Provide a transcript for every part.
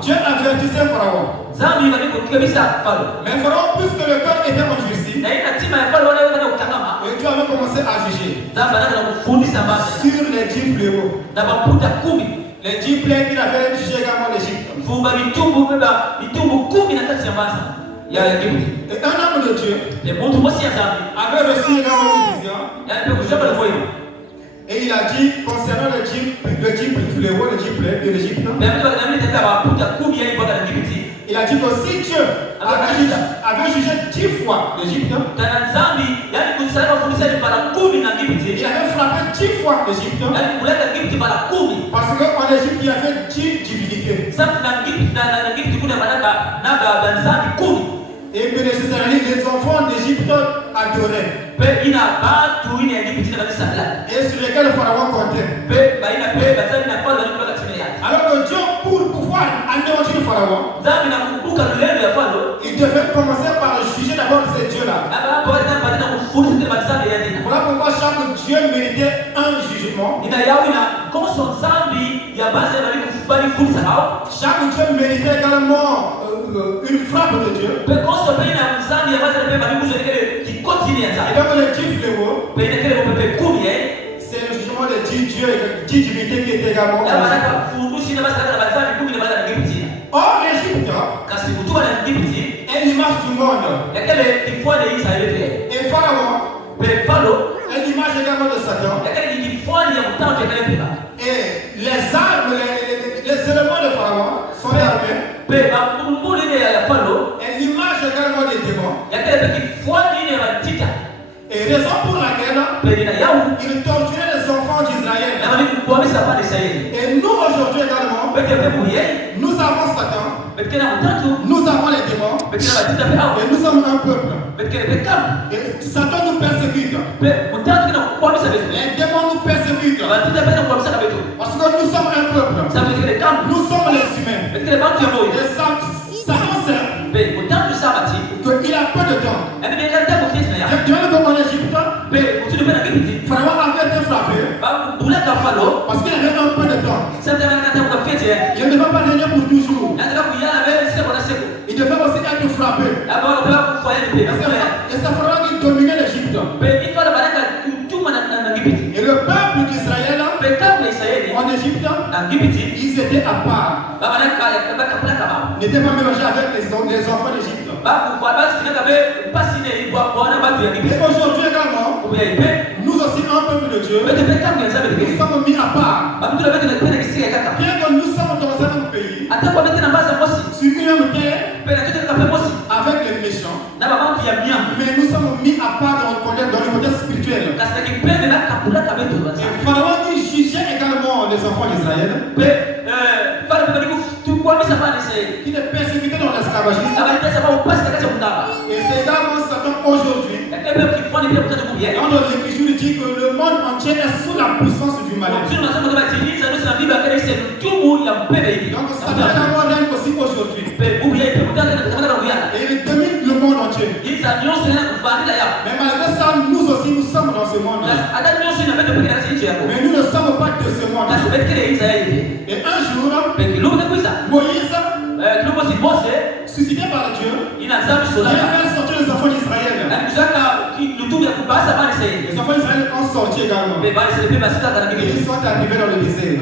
Dieu avertissait Pharaon. Mais Pharaon, puisque le cœur était endurci, et Dieu avait commencé à juger sur les 10 fléaux. Les 10 plaies qu'il avait jugé également l'Égypte. Et un homme de Dieu avait reçu également une vision. Et il a dit concernant le 10 fléaux, le 10 plaies de l'Égypte. Il a dit que si Dieu avait jugé 10 fois l'Égypte, il avait frappé 10 fois l'Égypte. Parce qu'en Égypte, il y avait 10 divinités. Et que les enfants d'Égypte adoraient. Et sur lesquels le Pharaon comptait. Alors que Dieu, pour pouvoir anéantir le Pharaon, il devait commencer par juger d'abord ces dieux-là. Voilà pourquoi chaque Dieu méritait un jugement. Chaque Dieu méritait également une frappe de Dieu. Et donc le 10 fléaux, c'est le jugement des 10 dieux et 10 divinités qui étaient également. Or, l'Égypte est l'image du monde. Et Pharaon est l'image également de Satan. Et les armes, les éléments de Pharaon sont les armées. Et l'image également des démons. Et raison pour laquelle il torturait les enfants d'Israël. Et nous aujourd'hui également, nous avons Satan, nous avons les démons, et nous sommes un peuple. Et Satan nous persécute. Les démons nous persécutent. Parce que nous sommes un peuple. Nous sommes les humains. Et Satan sait qu'il a peu de temps. Comme en Égypte, Pharaon avait été frappé parce qu'il avait un peu de temps. Il ne devait pas régner pour toujours. Il devait aussi être frappé. Et c'est Pharaon qui dominait l'Égypte. Et le peuple d'Israël en Égypte, ils étaient à part. Ils n'étaient pas mélangés avec les enfants d'Égypte. Et aujourd'hui également, nous aussi un peuple de Dieu, nous sommes mis à part. Bien que nous sommes dans un autre pays, sur une même terre, avec les méchants, mais nous sommes mis à part dans le côté spirituel. Et Pharaon qui jugeait également les enfants d'Israël, qui les persécutait dans l'esclavagisme. Et c'est également Satan aujourd'hui. Dans l'Écriture, il dit que le monde entier est sous la puissance du malin. Donc Satan également règne aussi aujourd'hui. Et il domine le monde entier. Mais malgré ça, nous aussi nous sommes dans ce monde. Mais nous ne sommes pas de ce monde. Et un jour, Moïse, suscité par Dieu, il a fait sortir les enfants d'Israël. Les enfants d'Israël ont sorti également. Et ils sont arrivés dans le désert.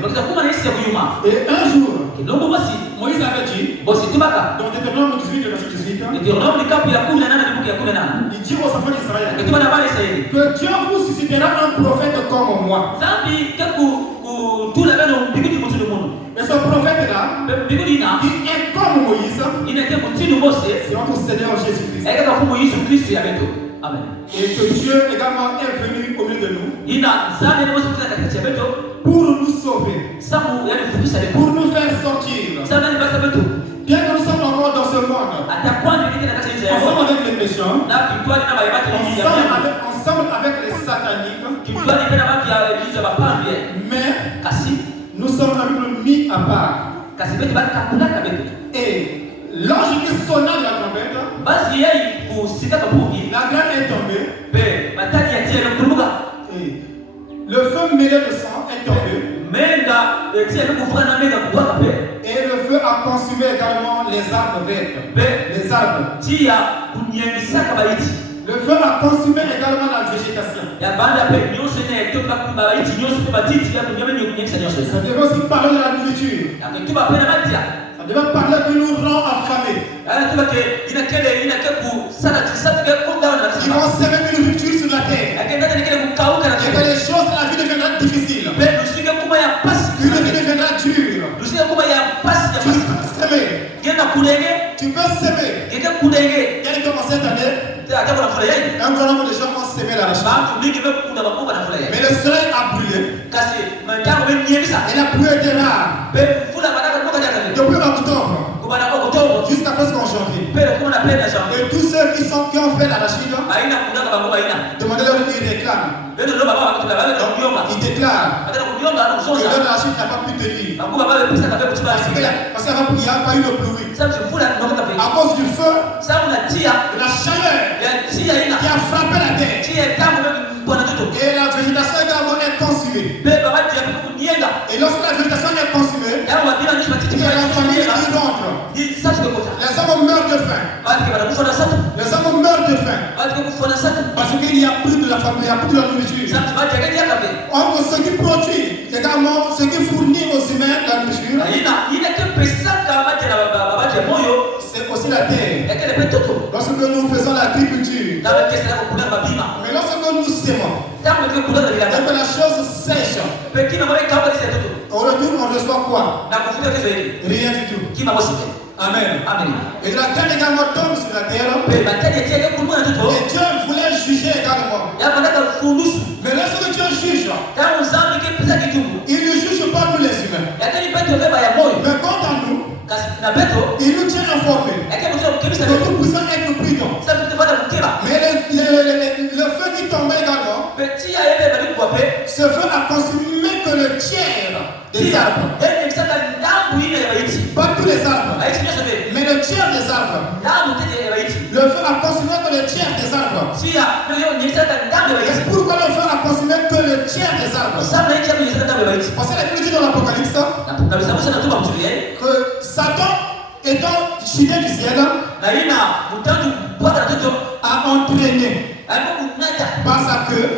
Et un jour, Moïse avait dit, dans Deutéronome 18, verset 18, il dit aux enfants d'Israël que Dieu vous suscitera un prophète comme moi. Et ce prophète-là, il est comme Moïse, c'est notre Seigneur Jésus-Christ. Amen. Et que Dieu également est venu au milieu de nous pour nous sauver, pour nous faire sortir. Bien que nous sommes encore dans ce monde, ensemble avec les méchants, ensemble avec les sataniques, mais nous sommes mis à part. Et l'ange qui sonna de la trompette, la graine est tombée. Et le feu mêlé de sang est tombé. Et le feu a consumé également les arbres verts. Les arbres. Le feu a consumé également la végétation. Ça devait aussi parler de la nourriture. Ça devait parler de nous rendre affamés. Ils vont semer une rupture sur la terre. Et que les choses de la vie deviendront difficiles. Une vie deviendra dure. Tu peux semer. Il y a commencé cette année. Un grand nombre de gens vont semer l'arachide. Mais le soleil a brûlé. Et la pluie était rare. Depuis octobre jusqu'à presque en janvier. Et tous ceux qui ont fait l'arachide, demandez-leur, ils réclament. Ils déclarent que l'arachide n'a pas pu tenir. Parce qu'il n'y a pas eu de pluie. À cause du feu, de la chaleur qui a frappé la terre. Et la végétation également est consumée. Et lorsque la végétation est consumée, il y a la famille qui rentre. Les hommes meurent de faim. Les hommes meurent de faim. Parce qu'il n'y a plus de la famille, il n'y a plus de la nourriture. Or, ce qui produit également, ce qui fournit aux humains la nourriture, c'est aussi la terre. Lorsque nous faisons l'agriculture, mais lorsque nous sémons, et que la chose sèche, au retour on reçoit quoi? Rien du tout. Amen. Et la terre également tombe sur la terre. Et Dieu voulait juger également. Mais lorsque Dieu juge, il ne juge pas nous les humains. Mais quant à nous, il nous tient informés. Que nous puissions être prudents. Mais le feu qui tombait également, ce feu a consumé que le tiers des arbres. Pas tous les arbres, mais le tiers des arbres. Le feu a consumé que le tiers des arbres. Et pourquoi le feu a consumé que le tiers des arbres? Parce que la Bible dit dans l'Apocalypse que Satan étant chuté du ciel a entraîné par sa queue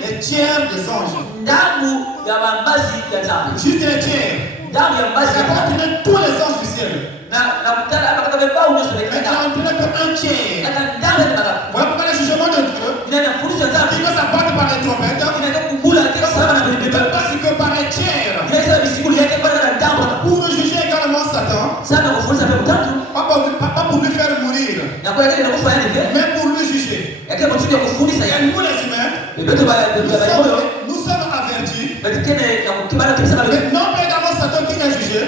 les tiers des anges. Juste les tiers. Il a entraîné tous les anges du ciel. Mais il a entraîné qu'un tiers. Voilà pourquoi le jugement de Dieu, il ne s'abat par les trompettes, parce que par les tiers. Pour juger également Satan, pas pour lui faire mourir, mais pour lui juger. Et nous les humains, nous sommes avertis, mais non pas également Satan qui est jugé,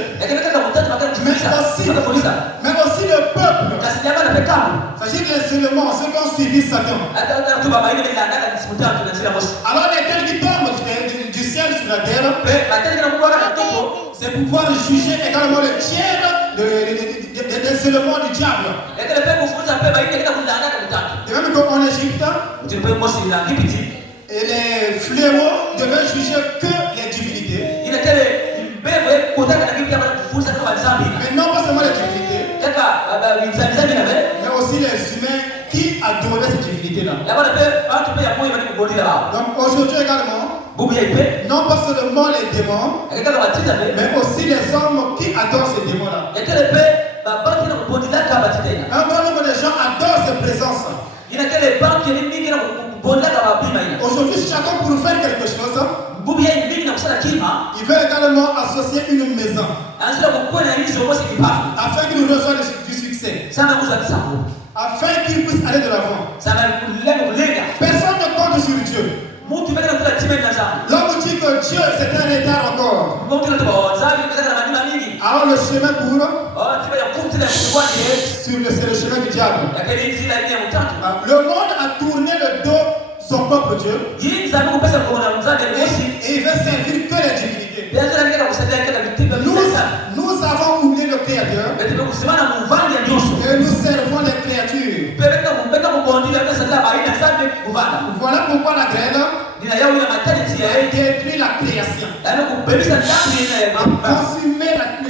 mais aussi le peuple. Il s'agit des éléments, ceux qui ont suivi Satan. Alors les terres qui tombent du ciel sur la terre, c'est pour pouvoir juger également le tiers des éléments du diable. Et même qu'en Égypte, et les fléaux devaient juger que les divinités. Mais non pas seulement les divinités, mais aussi les humains qui adoraient ces divinités-là. Donc aujourd'hui également, non pas seulement les démons, mais aussi les hommes qui adorent ces démons-là. Un grand nombre de gens adorent ces présences. Aujourd'hui, chacun pour faire quelque chose, il veut également associer une maison afin qu'il reçoive du succès, afin qu'il puisse aller de l'avant. Personne ne compte sur Dieu. L'homme dit que Dieu c'est un retard encore. Alors le chemin pour c'est le chemin du diable. Le monde a tourné le dos son propre Dieu. Et il veut servir que les divinités. Nous avons oublié le Créateur. Et nous servons les créatures. Voilà pourquoi la graine détruit la création.